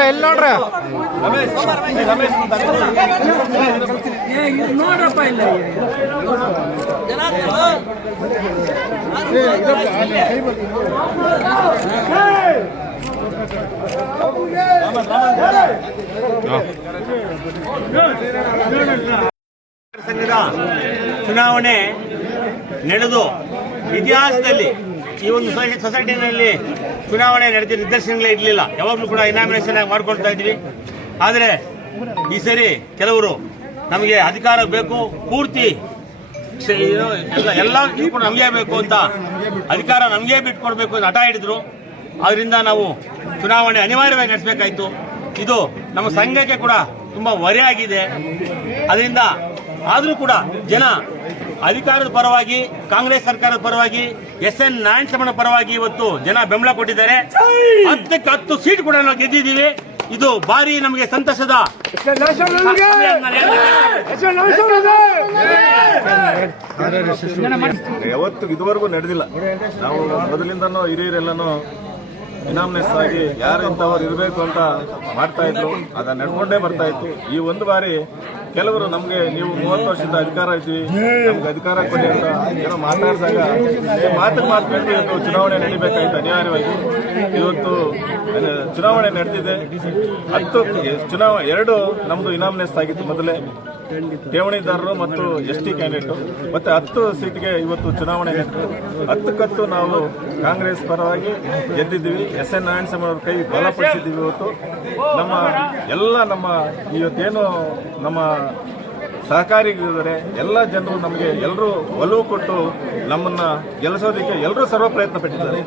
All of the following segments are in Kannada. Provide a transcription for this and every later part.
ಇಲ್ಲ ಎಲ್ಲಿ ನೋಡ್ರಿ ನೋಡ್ರಪ್ಪ ಇಲ್ಲ ಸಂಘದ ಚುನಾವಣೆ ನಡೆದು ಇತಿಹಾಸದಲ್ಲಿ ಈ ಒಂದು ಸೊಸೈಟಿನಲ್ಲಿ ಚುನಾವಣೆ ನಡೆದ ನಿದರ್ಶನಗಳೇ ಇರಲಿಲ್ಲ. ಯಾವಾಗಲೂ ಕೂಡ ಇನಾಮಿನೇಷನ್ ಆಗಿ ಮಾಡ್ಕೊಳ್ತಾ ಇದ್ವಿ. ಆದರೆ ಈ ಸರಿ ಕೆಲವರು ನಮಗೆ ಅಧಿಕಾರ ಬೇಕು, ಪೂರ್ತಿ ಎಲ್ಲ ಕೂಡ ನಮಗೆ ಬೇಕು ಅಂತ ಅಧಿಕಾರ ನಮಗೆ ಬಿಟ್ಕೊಡ್ಬೇಕು ಅಂತ ಹಠ ಹಿಡಿದ್ರು. ಅದರಿಂದ ನಾವು ಚುನಾವಣೆ ಅನಿವಾರ್ಯವಾಗಿ ನಡೆಸಬೇಕಾಯಿತು. ಇದು ನಮ್ಮ ಸಂಘಕ್ಕೆ ಕೂಡ ತುಂಬಾ ಹೊರೆಯಾಗಿದೆ. ಅದರಿಂದ ಆದರೂ ಕೂಡ ಜನ ಅಧಿಕಾರದ ಪರವಾಗಿ, ಕಾಂಗ್ರೆಸ್ ಸರ್ಕಾರದ ಪರವಾಗಿ, SN ನಾರಾಯಣಸ್ವಾಮಿ ಪರವಾಗಿ ಇವತ್ತು ಜನ ಬೆಂಬಲ ಕೊಟ್ಟಿದ್ದಾರೆ. 10ಕ್ಕೆ 10 ಸೀಟ್ ಕೂಡ ನಾವು ಗೆದ್ದಿದ್ದೀವಿ. ಇದು ಭಾರಿ ನಮಗೆ ಸಂತಸದ ಯಾವತ್ತು ಇದುವರೆಗೂ ನಡೆದಿಲ್ಲ. ನಾವು ಮೊದಲಿಂದನೂ ಹಿರಿಯರೆಲ್ಲನೂ ಇನಾಮಿನೇಟ್ಸ್ ಆಗಿ ಯಾರು ಇಂಥವ್ರು ಇರಬೇಕು ಅಂತ ಮಾಡ್ತಾ ಇದ್ರು. ಅದನ್ನ ನಡ್ಕೊಂಡೇ ಬರ್ತಾ ಇತ್ತು. ಈ ಒಂದು ಬಾರಿ ಕೆಲವರು ನಮ್ಗೆ ನೀವು 30 ವರ್ಷದ ಅಧಿಕಾರ ಇದ್ದೀವಿ, ನಮ್ಗೆ ಅಧಿಕಾರ ಕೊಡಿ ಅಂತ ಏನೋ ಮಾತಾಡಿದಾಗ ಮಾತಿಗೆ ಮಾತುಕೊಂಡು ಇವತ್ತು ಚುನಾವಣೆ ನಡೀಬೇಕಾಯ್ತು ಅನಿವಾರ್ಯವಾಗಿ. ಇವತ್ತು ಚುನಾವಣೆ ನಡೆದಿದೆ. 2 ನಮ್ದು ಇನಾಮಿನೇಟ್ಸ್ ಆಗಿತ್ತು ಮೊದಲೇ, ಠೇವಣಿದಾರರು ಮತ್ತು ST ಕ್ಯಾಂಡಿಡೇಟ್. ಮತ್ತೆ 10 ಸೀಟ್ಗೆ ಇವತ್ತು ಚುನಾವಣೆ ನಡೆದು 10ಕ್ಕೆ 10 ನಾವು ಕಾಂಗ್ರೆಸ್ ಪರವಾಗಿ ಗೆದ್ದಿದ್ದೀವಿ. SN ನಾರಾಯಣಸ್ವಾಮಿ ಅವ್ರ ಕೈ ಬಲಪಡಿಸಿದ್ದೀವಿ. ಇವತ್ತು ನಮ್ಮ ಇವತ್ತೇನು ನಮ್ಮ ಸಹಕಾರಿಗಳಿದ್ದಾರೆ ಎಲ್ಲ ಜನರು ನಮಗೆ ಎಲ್ಲರೂ ಒಲವು ಕೊಟ್ಟು ನಮ್ಮನ್ನ ಗೆಲ್ಲಿಸೋದಕ್ಕೆ ಎಲ್ಲರೂ ಸರ್ವ ಪ್ರಯತ್ನ ಪಟ್ಟಿದ್ದಾರೆ.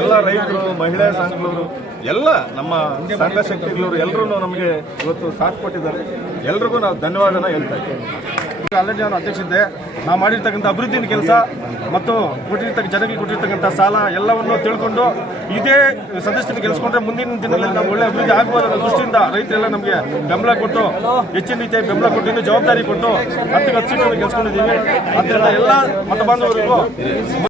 ಎಲ್ಲ ರೈತರು, ಮಹಿಳಾ ಸಂಘಗಳು, ಎಲ್ಲ ನಮ್ಮ ಸಂಘ ಶಕ್ತಿಗಳವರು ಎಲ್ಲರೂ ನಮಗೆ ಇವತ್ತು ಸಾಥ್ ಕೊಟ್ಟಿದ್ದಾರೆ. ಎಲ್ರಿಗೂ ನಾವು ಧನ್ಯವಾದನ ಹೇಳ್ತಾ ಇದ್ದೀವಿ. ಆಲ್ರೆಡಿ ನಾನು ಅಧ್ಯಕ್ಷ ಇದ್ದೆ. ನಾವು ಮಾಡಿರ್ತಕ್ಕಂಥ ಅಭಿವೃದ್ಧಿ ಕೆಲಸ ಮತ್ತು ಜನರಿಗೆ ಕೊಟ್ಟಿರ್ತಕ್ಕಂಥ ಸಾಲ ಎಲ್ಲವನ್ನು ತಿಳ್ಕೊಂಡು ಇದೇ ಸದಸ್ಯರು ಗೆಲ್ಸ್ಕೊಂಡ್ರೆ ಮುಂದಿನ ದಿನಗಳಲ್ಲಿ ನಾವು ಒಳ್ಳೆ ಅಭಿವೃದ್ಧಿ ಆಗ್ಬೋದು ಅನ್ನೋ ದೃಷ್ಟಿಯಿಂದ ರೈತರೆಲ್ಲ ನಮಗೆ ಬೆಂಬಲ ಕೊಟ್ಟು, ಹೆಚ್ಚಿನ ರೀತಿಯಾಗಿ ಬೆಂಬಲ ಕೊಟ್ಟು, ಇನ್ನೂ ಜವಾಬ್ದಾರಿ ಕೊಟ್ಟು 10ಕ್ಕೆ 10 ಸೀಟನ್ನು ಗೆಲ್ಸ್ಕೊಂಡಿದ್ದೀವಿ. ಆದ್ದರಿಂದ ಎಲ್ಲ ಮತ ಬಾಂಧವರಿಗೂ